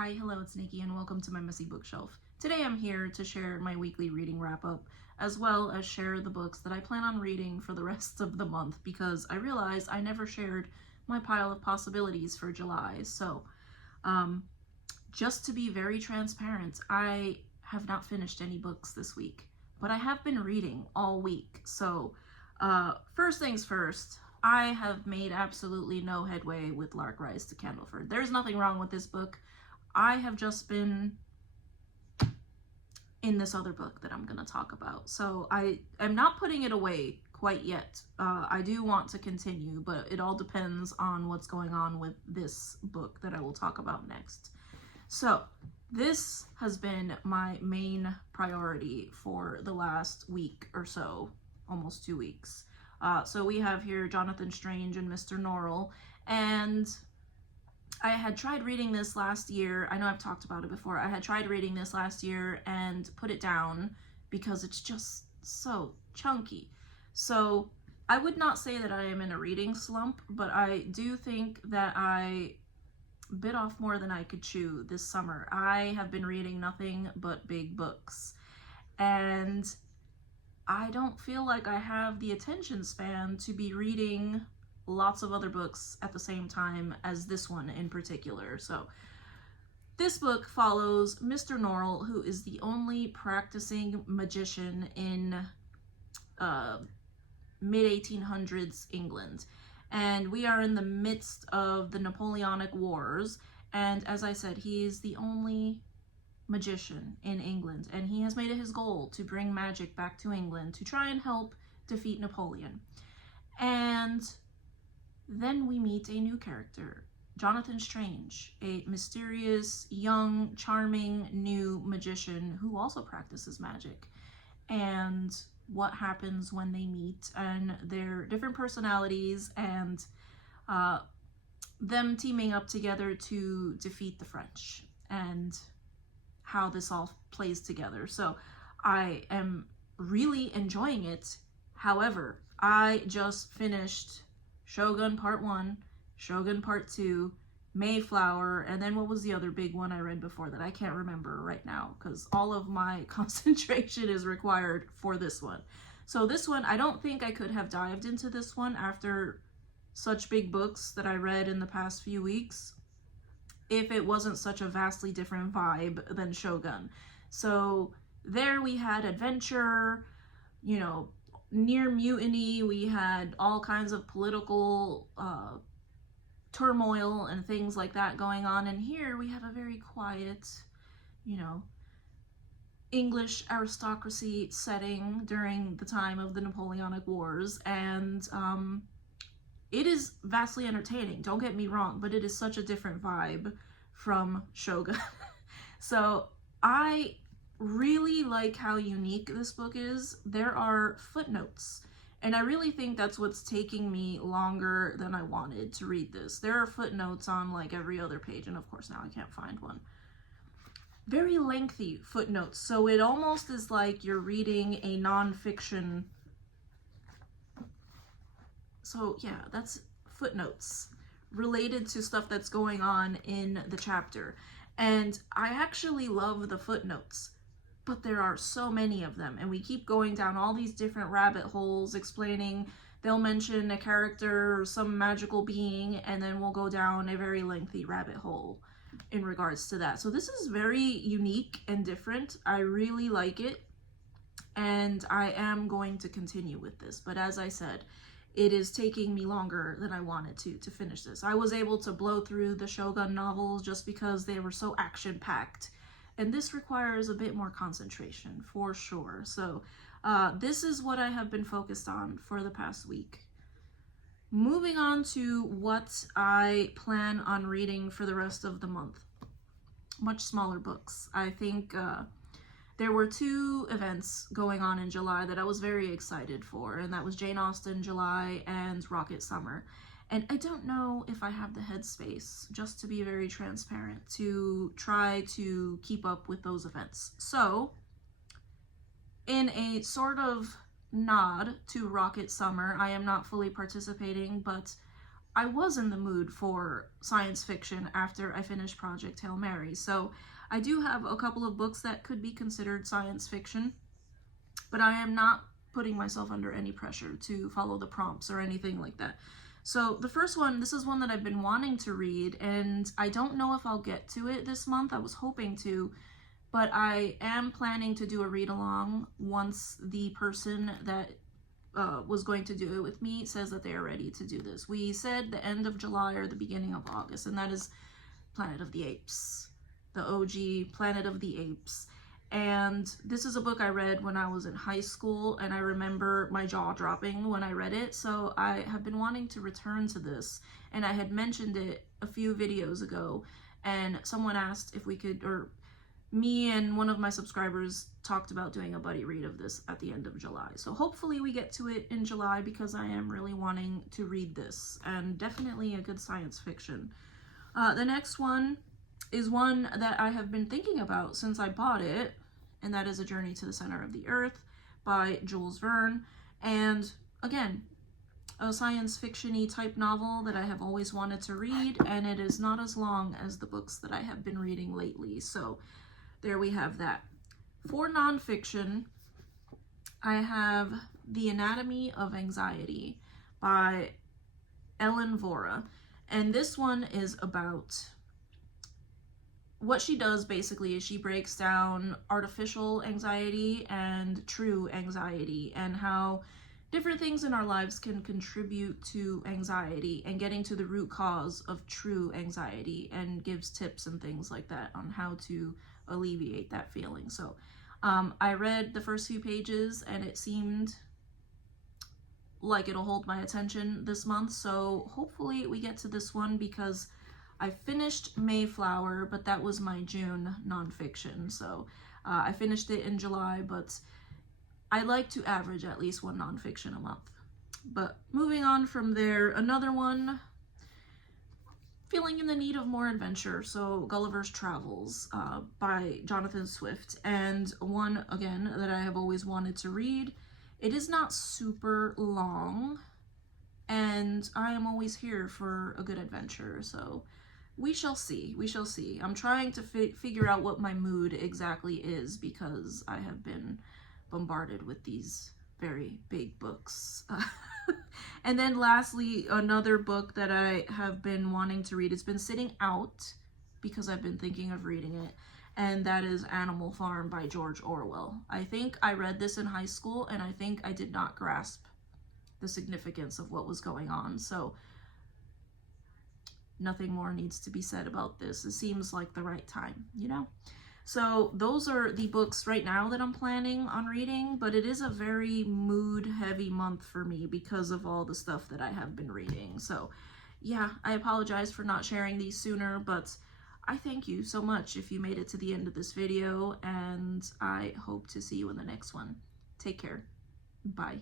Hi, hello, it's Nikki, and welcome to my messy bookshelf. Today I'm here to share my weekly reading wrap-up, as well as share the books that I plan on reading for the rest of the month, because I realized I never shared my pile of possibilities for July. So, just to be very transparent, I have not finished any books this week, but I have been reading all week. So, first things first, I have made absolutely no headway with Lark Rise to Candleford. There's nothing wrong with this book. I have just been in this other book that I'm going to talk about. So I am not putting it away quite yet. I do want to continue, but it all depends on what's going on with this book that I will talk about next. So this has been my main priority for the last week or so, almost 2 weeks. So we have here Jonathan Strange and Mr. Norrell, and I had tried reading this last year. I know I've talked about it before. I had tried reading this last year and put it down because it's just so chunky. So I would not say that I am in a reading slump, but I do think that I bit off more than I could chew this summer. I have been reading nothing but big books, and I don't feel like I have the attention span to be reading lots of other books at the same time as this one in particular. So this book follows Mr. Norrell, who is the only practicing magician in mid-1800s England. And we are in the midst of the Napoleonic Wars, and as I said, he is the only magician in England, and he has made it his goal to bring magic back to England to try and help defeat Napoleon. And then we meet a new character, Jonathan Strange, a mysterious, young, charming, new magician who also practices magic. And what happens when they meet, and their different personalities, and them teaming up together to defeat the French, and how this all plays together. So I am really enjoying it. However, I just finished Shogun Part 1, Shogun Part 2, Mayflower, and then what was the other big one I read before that? I can't remember right now because all of my concentration is required for this one. So this one, I don't think I could have dived into this one after such big books that I read in the past few weeks if it wasn't such a vastly different vibe than Shogun. So there we had adventure, near mutiny, we had all kinds of political turmoil and things like that going on, and here we have a very quiet, English aristocracy setting during the time of the Napoleonic Wars, and it is vastly entertaining, don't get me wrong, but it is such a different vibe from Shogun. So I really like how unique this book is. There are footnotes, and I really think that's what's taking me longer than I wanted to read this. There are footnotes on like every other page, and of course now I can't find one. Very lengthy footnotes, so it almost is like you're reading a nonfiction. So yeah, that's footnotes related to stuff that's going on in the chapter. And I actually love the footnotes, but there are so many of them, and we keep going down all these different rabbit holes explaining. They'll mention a character or some magical being, and then we'll go down a very lengthy rabbit hole in regards to that. So this is very unique and different. I really like it, and I am going to continue with this. But as I said, it is taking me longer than I wanted to finish this. I was able to blow through the Shogun novels just because they were so action-packed, and this requires a bit more concentration for sure. So this is what I have been focused on for the past week. Moving on to what I plan on reading for the rest of the month. Much smaller books. I think there were 2 events going on in July that I was very excited for, and that was Jane Austen July and Rocket Summer. And I don't know if I have the headspace, just to be very transparent, to try to keep up with those events. So, in a sort of nod to Rocket Summer, I am not fully participating, but I was in the mood for science fiction after I finished Project Hail Mary. So I do have a couple of books that could be considered science fiction, but I am not putting myself under any pressure to follow the prompts or anything like that. So the first one, this is one that I've been wanting to read, and I don't know if I'll get to it this month. I was hoping to, but I am planning to do a read-along once the person that was going to do it with me says that they are ready to do this. We said the end of July or the beginning of August, and that is Planet of the Apes, the OG Planet of the Apes. And this is a book I read when I was in high school, and I remember my jaw dropping when I read it, so I have been wanting to return to this, and I had mentioned it a few videos ago, and someone asked if we could, or me and one of my subscribers talked about doing a buddy read of this at the end of July. So hopefully we get to it in July, because I am really wanting to read this, and definitely a good science fiction. The next one is one that I have been thinking about since I bought it, and that is A Journey to the Center of the Earth by Jules Verne. And again, a science fiction-y type novel that I have always wanted to read, and it is not as long as the books that I have been reading lately. So there we have that. For nonfiction, I have The Anatomy of Anxiety by Ellen Vora. And this one is about what she does basically is she breaks down artificial anxiety and true anxiety, and how different things in our lives can contribute to anxiety, and getting to the root cause of true anxiety, and gives tips and things like that on how to alleviate that feeling. So I read the first few pages and it seemed like it'll hold my attention this month, so hopefully we get to this one, because I finished Mayflower, but that was my June nonfiction. So I finished it in July, but I like to average at least one nonfiction a month. But moving on from there, another one, feeling in the need of more adventure, so Gulliver's Travels by Jonathan Swift, and one, again, that I have always wanted to read. It is not super long, and I am always here for a good adventure, so we shall see. We shall see. I'm trying to figure out what my mood exactly is, because I have been bombarded with these very big books. And then lastly, another book that I have been wanting to read. It's been sitting out because I've been thinking of reading it, and that is Animal Farm by George Orwell. I think I read this in high school, and I think I did not grasp the significance of what was going on. So nothing more needs to be said about this. It seems like the right time, you know? So those are the books right now that I'm planning on reading, but it is a very mood-heavy month for me because of all the stuff that I have been reading. So yeah, I apologize for not sharing these sooner, but I thank you so much if you made it to the end of this video, and I hope to see you in the next one. Take care. Bye.